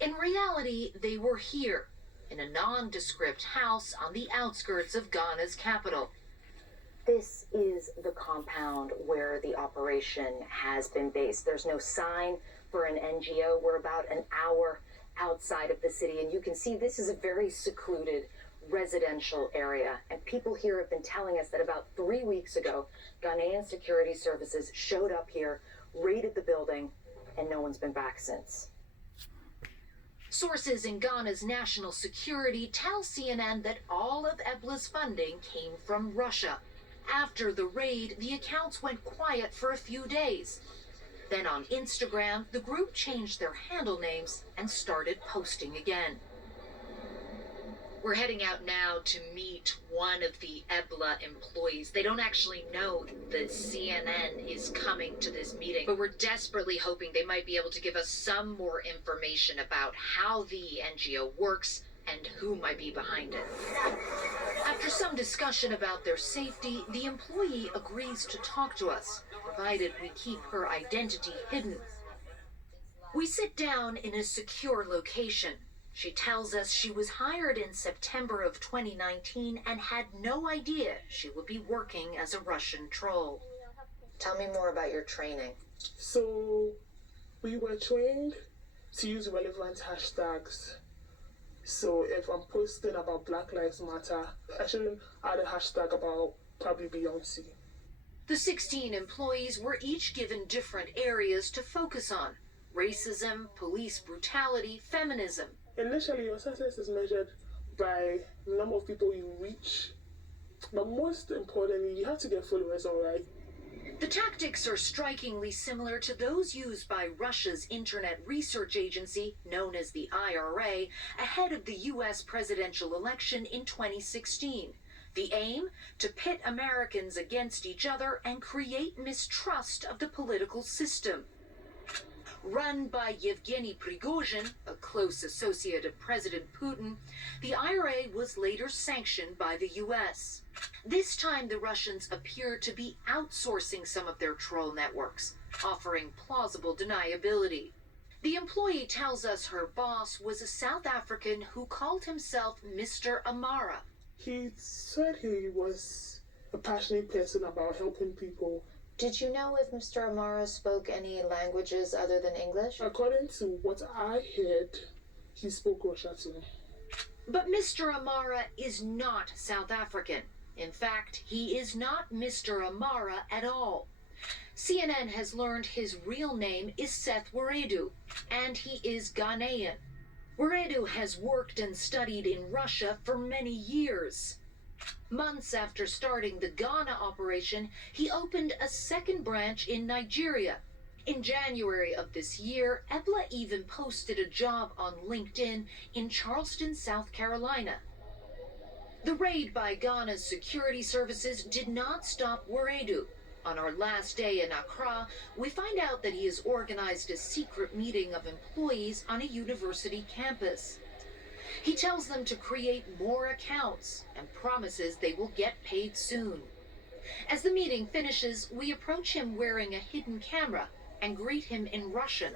In reality, they were here, in a nondescript house on the outskirts of Ghana's capital. This is the compound where the operation has been based. There's no sign for an NGO. We're about an hour outside of the city, and you can see this is a very secluded residential area. And people here have been telling us that about 3 weeks ago, Ghanaian security services showed up here, raided the building, and no one's been back since. Sources in Ghana's national security tell CNN that all of EBLA's funding came from Russia. After the raid, the accounts went quiet for a few days. Then on Instagram, the group changed their handle names and started posting again. We're heading out now to meet one of the EBLA employees. They don't actually know that CNN is coming to this meeting, but we're desperately hoping they might be able to give us some more information about how the NGO works and who might be behind it. After some discussion about their safety, the employee agrees to talk to us, provided we keep her identity hidden. We sit down in a secure location. She tells us she was hired in September of 2019 and had no idea she would be working as a Russian troll. Tell me more about your training. So, we were trained to use relevant hashtags. So, if I'm posting about Black Lives Matter, I shouldn't add a hashtag about probably Beyonce. The 16 employees were each given different areas to focus on: racism, police brutality, feminism. Initially, your success is measured by the number of people you reach, but most importantly, you have to get followers, alright? The tactics are strikingly similar to those used by Russia's Internet Research Agency, known as the IRA, ahead of the U.S. presidential election in 2016. The aim? To pit Americans against each other and create mistrust of the political system. Run by Yevgeny Prigozhin, a close associate of President Putin, the IRA was later sanctioned by the U.S. This time, the Russians appear to be outsourcing some of their troll networks, offering plausible deniability. The employee tells us her boss was a South African who called himself Mr. Amara. He said he was a passionate person about helping people. Did you know if Mr. Amara spoke any languages other than English? According to what I heard, he spoke Russian too. But Mr. Amara is not South African. In fact, he is not Mr. Amara at all. CNN has learned his real name is Seth Weredu, and he is Ghanaian. Weredu has worked and studied in Russia for many years. Months after starting the Ghana operation, he opened a second branch in Nigeria. In January of this year, EBLA even posted a job on LinkedIn in Charleston, South Carolina. The raid by Ghana's security services did not stop Weredu. On our last day in Accra, we find out that he has organized a secret meeting of employees on a university campus. He tells them to create more accounts and promises they will get paid soon. As the meeting finishes, we approach him wearing a hidden camera and greet him in Russian.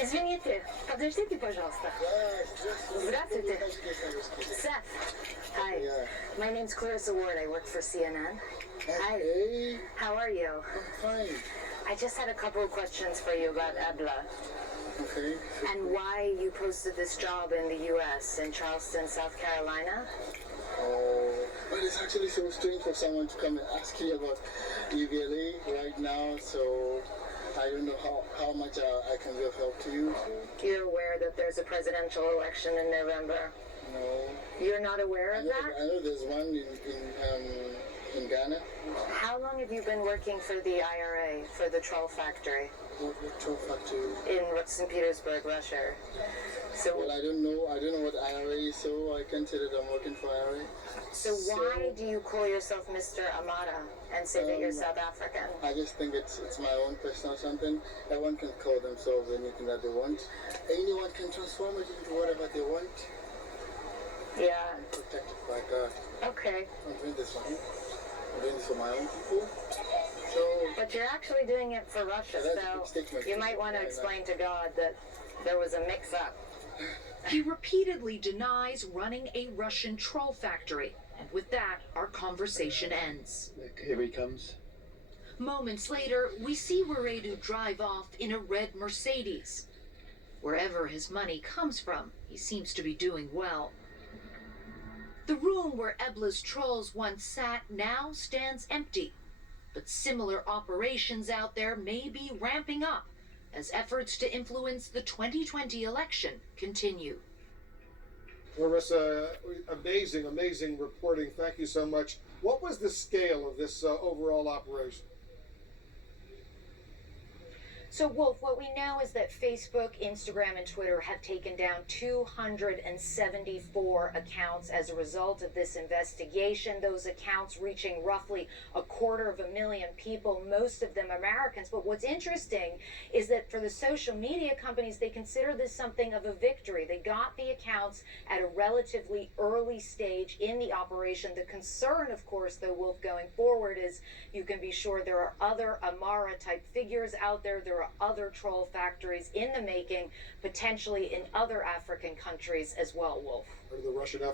Извините, подождите, пожалуйста. Здравствуйте. Seth. Hi. My name's Clarissa Ward. I work for CNN. Hi. Hey. How are you? I'm fine. I just had a couple of questions for you about EBLA. Okay. And why you posted this job in the U.S. in Charleston, South Carolina? Oh, but it's actually so strange for someone to come and ask you about EBLA right now, so I don't know how much I can be of help to you. You're aware that there's a presidential election in November? No. You're not aware of that? I know there's one in Ghana. How long have you been working for the IRA, for the troll factory? What troll factory? In St. Petersburg, Russia. So, well, I don't know what IRA is, so I can't say that I'm working for IRA. So why do you call yourself Mr. Amara and say that you're South African? I just think it's my own personal something. Everyone can call themselves anything that they want. Anyone can transform it into whatever they want. Yeah. I'm protected by God. Okay. I'm doing this for him. I'm doing this for my own people. So So, But you're actually doing it for Russia, that's a big so statement. you might want to explain to God that there was a mix-up. He repeatedly denies running a Russian troll factory, and with that, our conversation ends. Here he comes. Moments later, we see Waredu drive off in a red Mercedes. Wherever his money comes from, he seems to be doing well. The room where Ebla's trolls once sat now stands empty. But similar operations out there may be ramping up as efforts to influence the 2020 election continue. Larissa, amazing reporting. Thank you so much. What was the scale of this overall operation? So, Wolf, what we know is that Facebook, Instagram, and Twitter have taken down 274 accounts as a result of this investigation. Those accounts reaching roughly 250,000 people, most of them Americans. But what's interesting is that for the social media companies, they consider this something of a victory. They got the accounts at a relatively early stage in the operation. The concern, of course, though, Wolf, going forward is you can be sure there are other Amara-type figures out there. There are other troll factories in the making, potentially in other African countries as well, Wolf. Part of the Russian